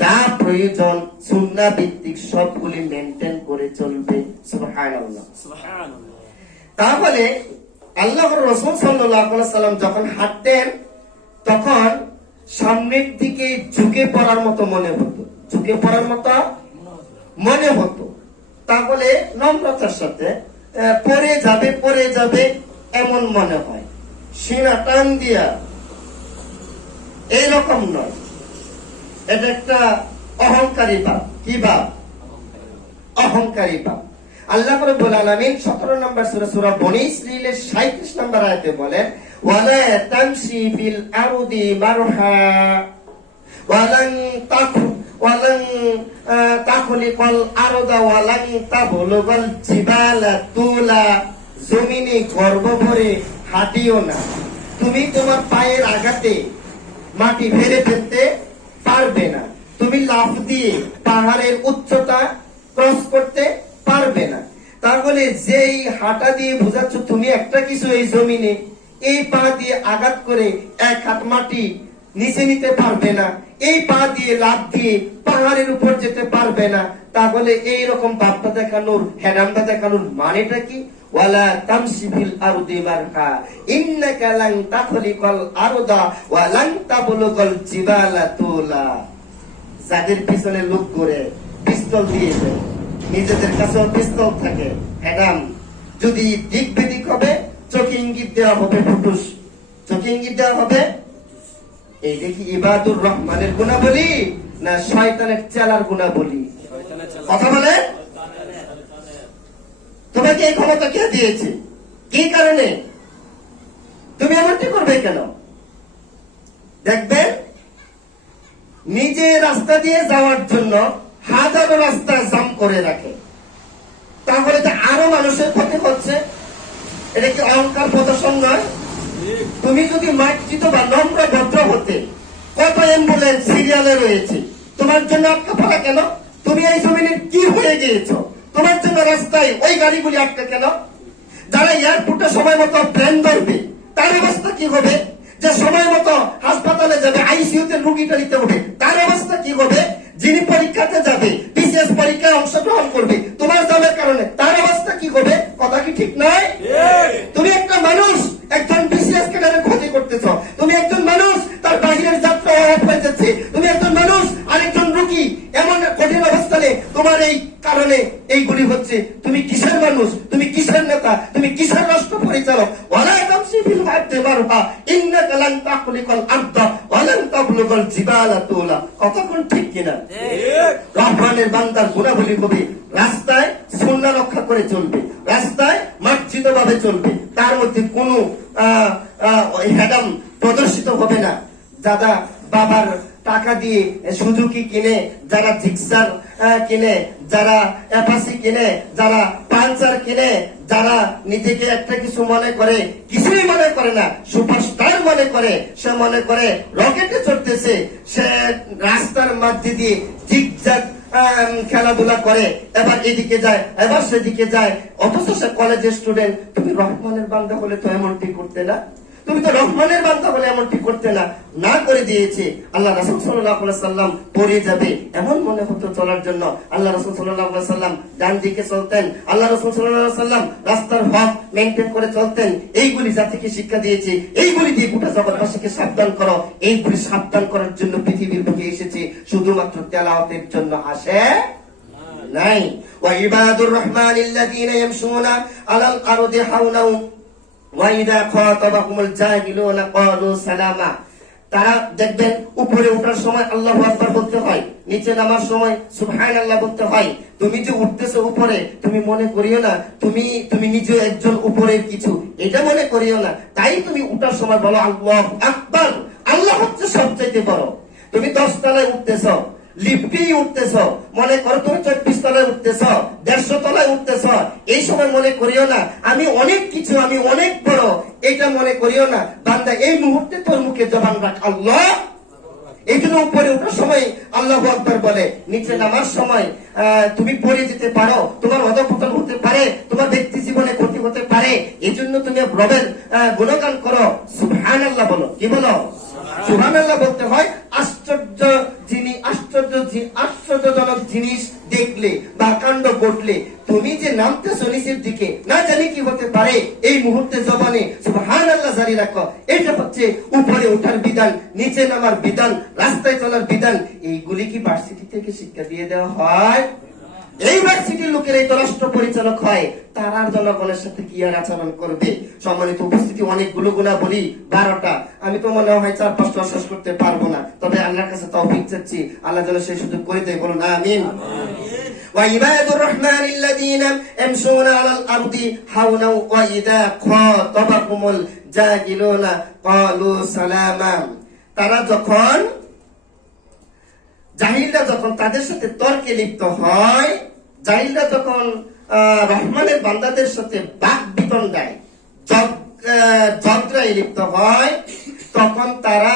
যা প্রয়োজন সুন্নাহ ভিত্তিক সবগুলি মেনটেন করে চলবে। সুবহানাল্লাহ। তাহলে আল্লাহর রাসূল সাল্লাল্লাহু আলাইহি সাল্লাম যখন হাঁটতেন তখন সামনের দিকে ঝুঁকে পড়ার মতো মনে হতো, ঝুঁকে পড়ার মতো মনে হতো। তাহলে নম্রতার সাথে পড়ে যাবে এমন মনে হয়, সিনা টান দিয়া এইরকম নয়। এটা একটা অহংকারী ভাব। কি ভাব? অহংকারী ভাব। আল্লাহ রাব্বুল আলামিন 17 নম্বর সূরা বনী ইসরাঈলের 37 নম্বর আয়াতে বলেন, ওয়ালা তামশি ফিল আরদি মারহা ওয়ালান তাখলিকাল আরদা ওয়ালান তাবলুগাল জিবালা তুলা। জমিনে গর্ব ভরে হাঁটিও না, তুমি তোমার পায়ের আঘাতে মাটি ফেলে ফেলতে পারবে না, তুমি লাফ দিয়ে পাহাড়ের উচ্চতা ক্রস করতে পারবে না। তাহলে যেই হাঁটা দিয়ে বোঝাচ্ছ তুমি একটা কিছু এই জমিনে এই পা দিয়ে আঘাত করে 1 হাত মাটি নিচে নিতে পারবে না, এই পা দিয়ে লাফ দিয়ে পাহাড়ের উপর যেতে পারবে না, তাহলে এই রকম ভাবটা দেখানোর, হেরামটা দেখানোর মানেটা কি? ওয়ালা তামশি ফিল আরদি মারহা ইন্নাকা লান তাখলিকাল আরদা ওয়া লান তাবলুগাল জিবালা তুলা। যাদের পিছনে লোক করে পিস্তল দিয়েছে, নিজেদের কাছেও পিস্তল থাকে, হেরাম যদি দিক বিদিক হবে চোখে ইঙ্গিত দেওয়া হবে, ফুটুস চোখে ইঙ্গিত দেওয়া হবে। এই দেখি ইবাদুর রহমানের গুণাবলী না শয়তানের চেলার গুণাবলী? কথা বলে। তোমাকে এই ক্ষমতা কে দিয়েছে? কি কারণে তুমি এমনটি করবে কেন? দেখবেন নিজে রাস্তা দিয়ে যাওয়ার জন্য হাজারো রাস্তা জাম করে রাখে, তাহলে তো আরো মানুষের ক্ষতি হচ্ছে। এটা কি অহংকার প্রদর্শন নয়? তুমি যদি মার্জিত বা নম্র ভদ্র হতে, কত অ্যাম্বুলেন্স সিরিয়ালে রয়েছে, তোমার জন্য আটকা পড়া কেন? তুমি এই জমিনের কি হয়ে গিয়েছ? তোমার জন্য রাস্তায় ওই গাড়িগুলি আটকা কেন? যারা এয়ারপোর্টে সময় মতো প্লেন ধরবে তার অবস্থা কি হবে? যে সময় মতো হাসপাতালে যাবে, আইসিইউতে রোগীটা নিতে হবে, তার অবস্থা কি হবে? যিনি পরীক্ষাতে যাবে, বিসিএস পরীক্ষায় অংশগ্রহণ করবে তোমার যাওয়ার কারণে, তার অবস্থা কি হবে? কথা কি ঠিক নয়? তুমি একটা মানুষ একজন বিসিএস ক্যাডারের ক্ষতি করতেছ, তুমি একজন মানুষ তার বাহিরের যাত্রা অফ হয়ে যাচ্ছে, তুমি একজন মানুষ আরেকজন রোগী এমন কঠিন অবস্থানে তোমার এই কারণে এইগুলি হচ্ছে। তুমি কিসের মানুষ? তুমি কিসের নেতা? তুমি কিসের রাষ্ট্র পরিচালক? ওয়ালা তামশি ফিল আরদি মারহা ইন্নাকা লান তাখলিকাল আরদা ওয়া লান তাবলুগাল জিবালা তুলা। কথা কোন ঠিক কিনা? রহমানের বান্দার গুণাবলী হবে রাস্তায় সুন্নাহ রক্ষা করে চলবে, রাস্তায় মার্জিত ভাবে চলবে, তার মধ্যে কোনো হেডাম প্রদর্শিত হবে না। দাদা বাবার টাকা দিয়ে সুজুকি কিনে, যারা জিক্সার কিনে, যারা অ্যাপাসি কিনে, যারা পালসার কিনে, যারা নিজেকে একটা কিছু মনে করে, কিছুই মনে করে না, সুপারস্টার মনে করে, সে মনে করে রকেটে চড়তেছে, সে রাস্তার মধ্যে দিয়ে জিগজাগ খেলাধুলা করে, এবার এদিকে যায় এবার সেদিকে যায়, অথচ সে কলেজের স্টুডেন্ট। তুমি রহমানের বান্দা হলে তো এমনটি করতে না, তুমি তো রহমানের বান্দা বলে এমনটি করতে না, না করে দিয়েছে। আল্লাহ রাসূল সাল্লাল্লাহু আলাইহি সাল্লাম পড়ে যাবে এমন মনে হতো চলার জন্য। আল্লাহ রাসূল সাল্লাল্লাহু আলাইহি সাল্লাম ডান দিকে চলতেন, আল্লাহ রাসূল সাল্লাল্লাহু আলাইহি সাল্লাম রাস্তার হক মেইনটেইন করে চলতেন। এইগুলি জাতিকে শিক্ষা দিয়েছে, এইগুলি দিয়ে গোটা জগৎবাসীকে সাবধান করো। এইগুলি সাবধান করার জন্য পৃথিবীর বুকে এসেছে, শুধুমাত্র তেলাওয়াতের জন্য আসে নাই। ওয়া ইবাদুর রহমানিল্লাযীনা ইয়ামশুনা আলাল আরদি হাওনাও ওয়া ইযা খাতাবাহুমুল জাহিলুনা ক্বালু সালামা। তারা দেখবেন উপরে ওঠার সময় আল্লাহু আকবার বলতে হয়, নিচে নামার সময় সুবহানাল্লাহ বলতে হয়। তুমি যে উঠতেছো উপরে, তুমি মনে করিও না তুমি নিজে একজন উপরের কিছু, এটা মনে করিও না। তাই তুমি উঠার সময় বলো আল্লাহু আকবার, আল্লাহ হচ্ছে সবচেয়ে বড়। তুমি 10 তলায় উঠতেছো, লিফটেই উঠতেছ, মনে করো তুমি 24 তলায় উঠতেছ, 150 তলায় উঠতেছ, এই সময় মনে করিও না আমি অনেক কিছু, আমি অনেক বড়, এটা মনে করিও না। বান্দা এই মুহূর্তে তোর মুখে জবান রাখ আল্লাহ। এই জন্য উপরে ওঠার সময় আল্লাহু আকবার বলে, নিচে নামার সময় তুমি পড়ে যেতে পারো, তোমার অধঃপতন হতে পারে, তোমার ব্যক্তি জীবনে ক্ষতি হতে পারে, এই জন্য তুমি রবের গুণগান করো, সুবহানাল্লাহ বলো। কি বলো? সুবহানাল্লাহ বলতে হয়। আশ্চর্য যিনি আশ্চর্য আশ্চর্যজনক জিনিস দেখলে বা কাণ্ড ঘটলে তুমি যে নামতেছো নিচের দিকে, না জানি কি হতে পারে, এই মুহূর্তে জবানে সুবহানাল্লাহ জারি রাখো। এটা হচ্ছে উপরে ওঠার বিধান, নিচে নামার বিধান, রাস্তায় চলার বিধান। এইগুলি কি ভার্সিটি থেকে শিক্ষা দিয়ে দেওয়া হয়? এই ভার্সিটির লোকের এই তো রাষ্ট্র পরিচালক হয়, তারা জনগণের সাথে কি আর আচরণ করবে? সম্মানিত উপস্থিতি, অনেকগুলো গুণা বলি, 12টা। আমি তো মনে হয় 4-5টা শেষ করতে পারবো না, তবে আল্লাহর কাছে তৌফিক চাচ্ছি, আল্লাহ যেন সেই সুযোগ করে দেয়। বলুন আমিন। وعباد الرحمن الذين يمشون على الأرض هونا وإذا خاطبهم الجاهلون قالوا سلاما। তারা যখন জাহিলরা যখন তাদের সাথে তর্কে লিপ্ত হয়, জাহিলরা যখন রহমানের বান্দাদের সাথে বাক বিতণ্ডায় ঝগড়ায় লিপ্ত হয়, তখন তারা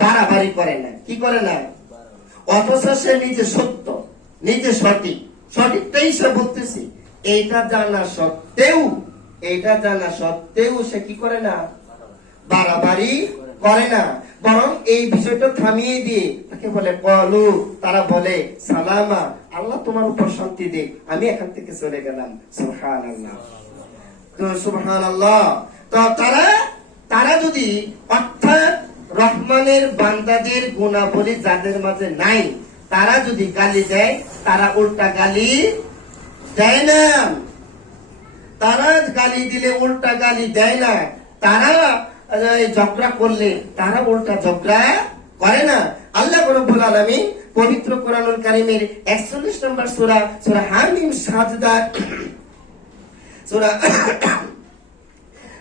বাড়াবাড়ি করে না। কি করে না? অথচ সে নিজে সত্য, নিজে সঠিকটাই সে বলতেছি, এইটা জানা সত্ত্বেও সে কি করে না? বাড়াবাড়ি করে না, বরং এই বিষয়টা থামিয়ে দিয়ে তাকে বলে কলু, তারা বলে সালামা, আল্লাহ তোমার উপর শান্তি দিক, আমি এখান থেকে চলে গেলাম। সুবহানাল্লাহ, তো সুবহানাল্লাহ। তো তারা যদি অর্থাৎ রহমানের বান্দাদের গুণাবলী যাদের মাঝে নাই, তারা যদি গালি দেয়, তারা উল্টা গালি দেয় না। তারা গালি দিলে উল্টা গালি দেয় না। তারা ঝগড়া করলে তারা উল্টা ঝগড়া করে না। আল্লাহ রাব্বুল আলামিন পবিত্র কোরআনুল কারীমের 41 নম্বর সূরা, সূরা হামিম সাজদা,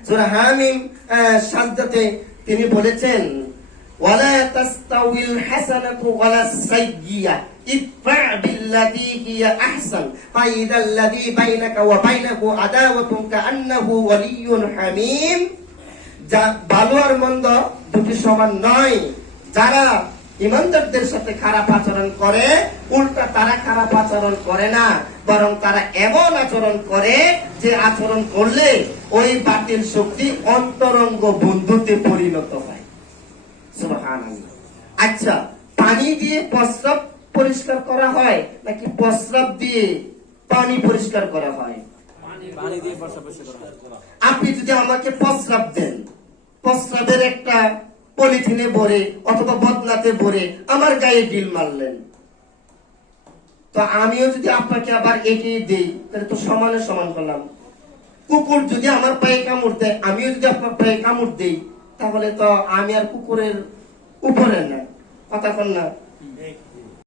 সূরা হামিম সাজদাতে তিনি বলেছেন, ওয়ালা তাস্তাউইল হাসানাতু ওয়ালাস সাইয়্যিয়া ইদফা বিল্লাতী হিয়া আহসান ফাইদাল্লাযী বাইনাকা ওয়া বাইনাহু আদাওয়াতুন কাআন্নাহু ওয়ালিয়্যুন হামীম। যা ভালো আর মন্দ দুটি সমান নয়। যারা ইমানদারদের সাথে খারাপ আচরণ করে, উল্টা তারা খারাপ আচরণ করে না, বরং তারা এমন আচরণ করে যে আচরণ করলে ওই বাতিল শক্তি অন্তরঙ্গ বন্ধুতে পরিণত হয়। সুবহানাল্লাহ। আচ্ছা, পানি দিয়ে প্রস্রাব পরিষ্কার করা হয় নাকি প্রস্রাব দিয়ে পানি পরিষ্কার করা হয়? পানি দিয়ে প্রস্রাব পরিষ্কার করা হয়। আপনি যদি আমাকে প্রস্রাব দেন, প্রস্রাবের একটা পলিথিনে ভরে অথবা বদনাতে ভরে আমার গায়ে ডিল মারলেন, তো আমিও যদি আপনাকে আবার এটি দেই, তাহলে তো সমানে সমান করলাম। কুকুর যদি আমার পায়ে কামড় দেয়, আমিও যদি আপনার পায়ে কামড় দেই, তাহলে তো আমি আর কুকুরের উপরে না। কথা বল না?